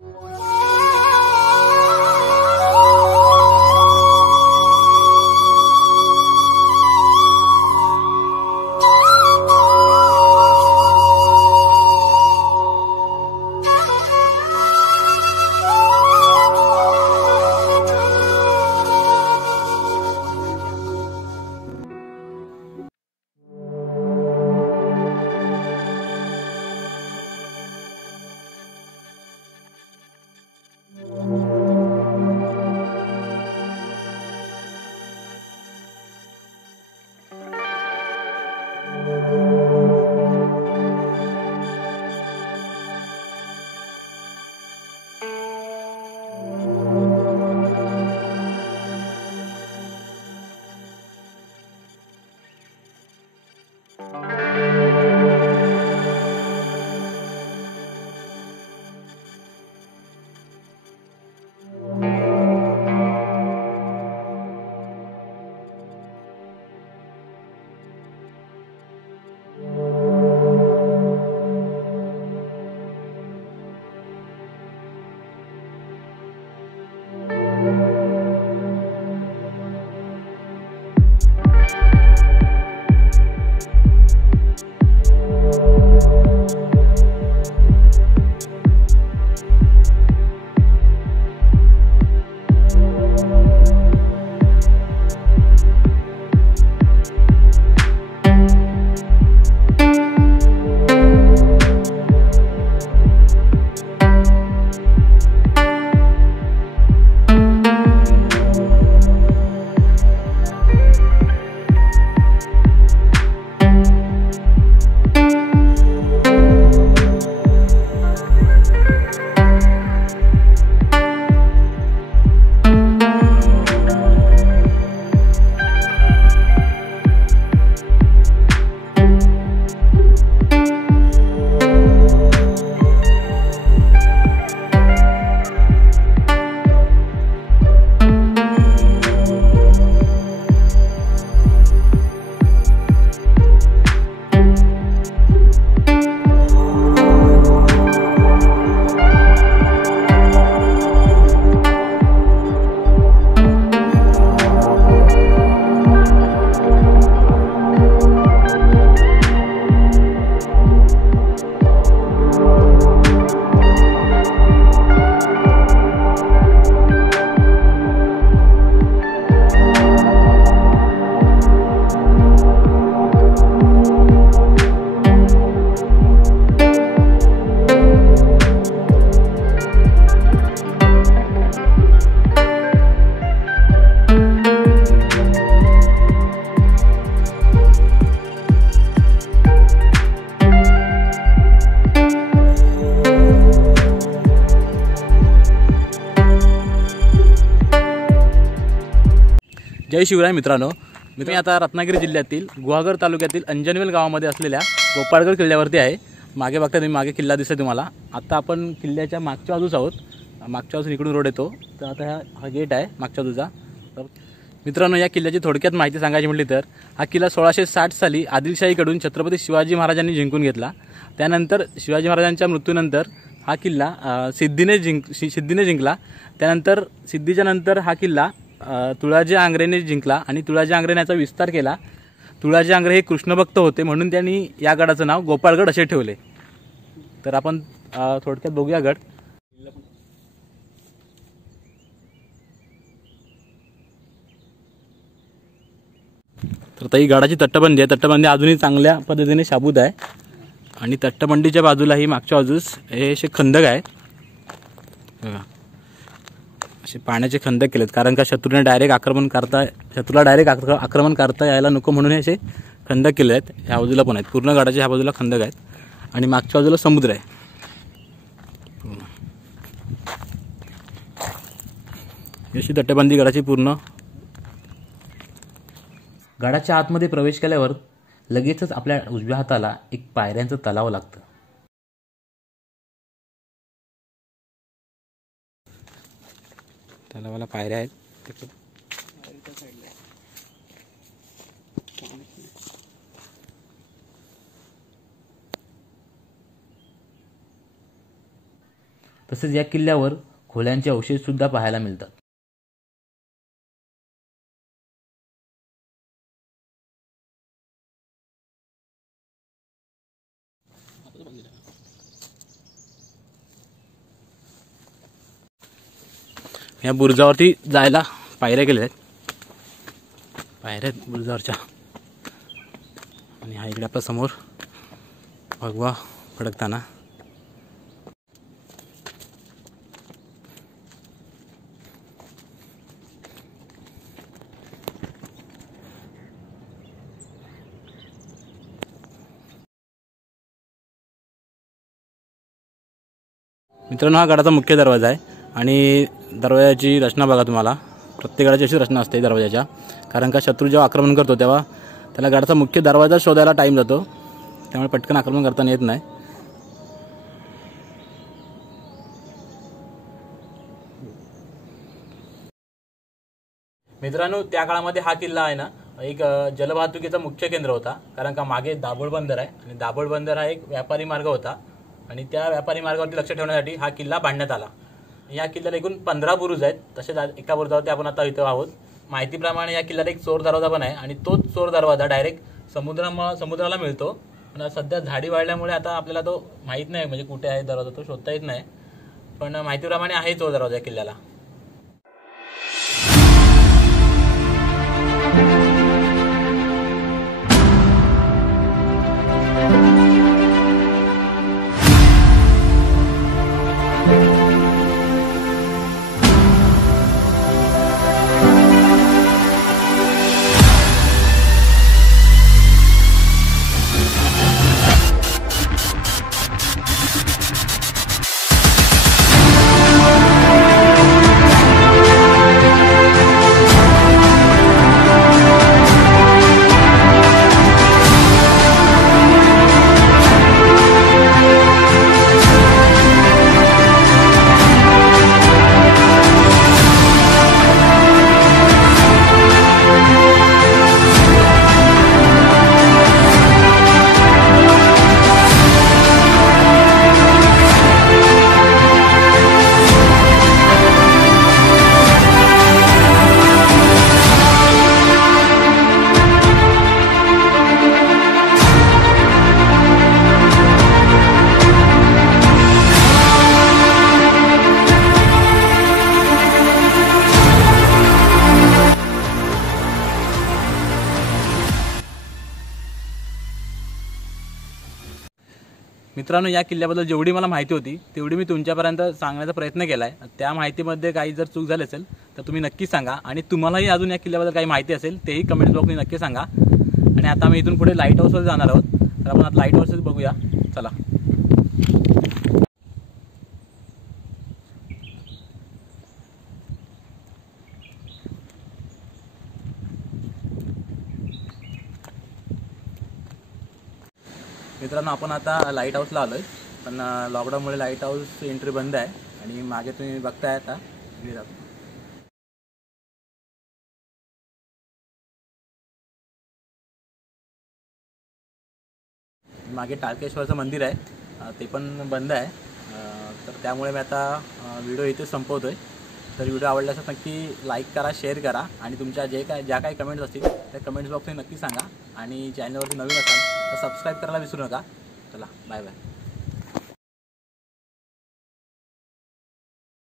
जय शिवराय मित्रांनो, मी आता रत्नागिरी जिल्ह्यातील गुहागर तालुक्यातील अंजनवेल गावामध्ये असलेल्या गोपाळगड किल्ल्यावरती आहे। मागे बघता तुम्ही, मागे किल्ला दिसतोय तुम्हाला। आता आपण किल्ल्याच्या मागच्या बाजूस आहोत। मागच्या बाजूस इकडून रोड येतो, तर आता हा गेट आहे मागच्या बाजूचा। तर मित्रांनो, या किल्ल्याची थोडक्यात माहिती सांगायची म्हटली तर हा किल्ला 1660 साली आदिलशाहीकडून छत्रपती शिवाजी महाराजांनी जिंकून घेतला। त्यानंतर शिवाजी महाराजांच्या मृत्यूनंतर हा किल्ला सिद्धीने जिंकला। त्यानंतर सिद्धीच्या नंतर हा किल्ला तुळाजी आंग्रेने जिंकला आणि तुळाजी आंग्रेने याचा विस्तार केला। तुळाजी आंग्रे हे कृष्णभक्त होते, म्हणून त्यांनी या गडाचं नाव गोपाळगड असे ठेवले। तर आपण थोडक्यात बघूया गड। तर ही गडाची तटबंदी आहे। तटबंदी अजूनही चांगल्या पद्धतीने शाबूत आहे आणि तटबंदीच्या बाजूलाही मागच्या बाजूस हे असे खंदक आहे बघा, असे पाण्याचे खंदक केलेत, कारण का शत्रूला डायरेक्ट आक्रमण करता यायला नको म्हणून हे असे खंदक केले आहेत। ह्या बाजूला पण आहेत, पूर्ण गडाच्या ह्या बाजूला खंदक आहेत आणि मागच्या बाजूला समुद्र आहे। अशी तटबंदी गडाची पूर्ण। गडाच्या आतमध्ये प्रवेश केल्यावर लगेचच आपल्या उजव्या हाताला एक पायऱ्यांचं तलाव लागतं। तलावाला पायऱ्या आहेत। तसेच या किल्ल्यावर खोल्यांचे अवशेषसुद्धा पाहायला मिळतात. या बुरुजावरती जायला पायऱ्या केल्या आहेत. पायऱ्या आहेत बुरुजावरच्या. आणि हा इकडे आपल्या समोर भगवा फडकताना. मित्रांनो, हा गडाचा मुख्य दरवाजा आहे आणि दरवाजाची रचना बघा. तुम्हाला प्रत्येक गडाची अशी रचना असते दरवाजाच्या, कारण का शत्रू जेव्हा आक्रमण करतो तेव्हा त्याला गडाचा मुख्य दरवाजा शोधायला टाईम जातो, त्यामुळे पटकन आक्रमण करता येत नाही. मित्रांनो, त्या काळामध्ये हा किल्ला आहे ना एक जलवाहतुकीचा मुख्य केंद्र होता, कारण का मागे दाभोळ बंदर आहे आणि दाभोळ बंदर हा एक व्यापारी मार्ग होता आणि त्या व्यापारी मार्गावरती लक्ष ठेवण्यासाठी हा किल्ला बांधण्यात आला. या किल्ल्याला एकूण 15 बुरुज आहेत. तसेच एका बुरुजावरती आपण आता इथं आहोत. माहितीप्रमाणे या किल्ल्यात एक चोर दरवाजा पण आहे आणि तोच चोर दरवाजा डायरेक्ट समुद्राला मिळतो. पण सध्या झाडी वाढल्यामुळे आता आपल्याला तो माहीत नाही, म्हणजे कुठे आहे दरवाजा तो शोधता येत नाही. पण माहितीप्रमाणे आहे चोर दरवाजा किल्ल्याला. मित्रांनो, या किल्ल्याबद्दल जेवढी मला माहिती होती तेवढी मी तुमच्यापर्यंत सांगण्याचा प्रयत्न केला आहे. त्या माहितीमध्ये काही जर चूक झाली असेल तर तुम्ही नक्की सांगा आणि तुम्हालाही अजून या किल्ल्याबद्दल काही माहिती असेल तेही कमेंट बॉक्समध्ये नक्की सांगा. आणि आता आम्ही इथून पुढे लाईट हाऊसवर जाणार आहोत, तर आपण आता लाईट हाऊसच बघूया. चला. मित्रांनो, आपण आता लाईट हाऊसला आलोय, पण लॉकडाऊनमुळे लाईट हाऊस एंट्री बंद आहे आणि मागे तुम्ही बघताय आता मागे टाळकेश्वरचं मंदिर आहे, ते पण बंद आहे. तर त्यामुळे मी आता व्हिडिओ इथे संपवतोय. तर व्हिडिओ आवडल्यास नक्की लाईक करा, शेअर करा आणि तुमच्या ज्या काही कमेंट्स असतील त्या कमेंट्स बॉक्समध्ये नक्की सांगा. आणि चॅनलवरती नवीन असाल तर सबस्क्राईब करायला विसरू नका. चला, बाय बाय.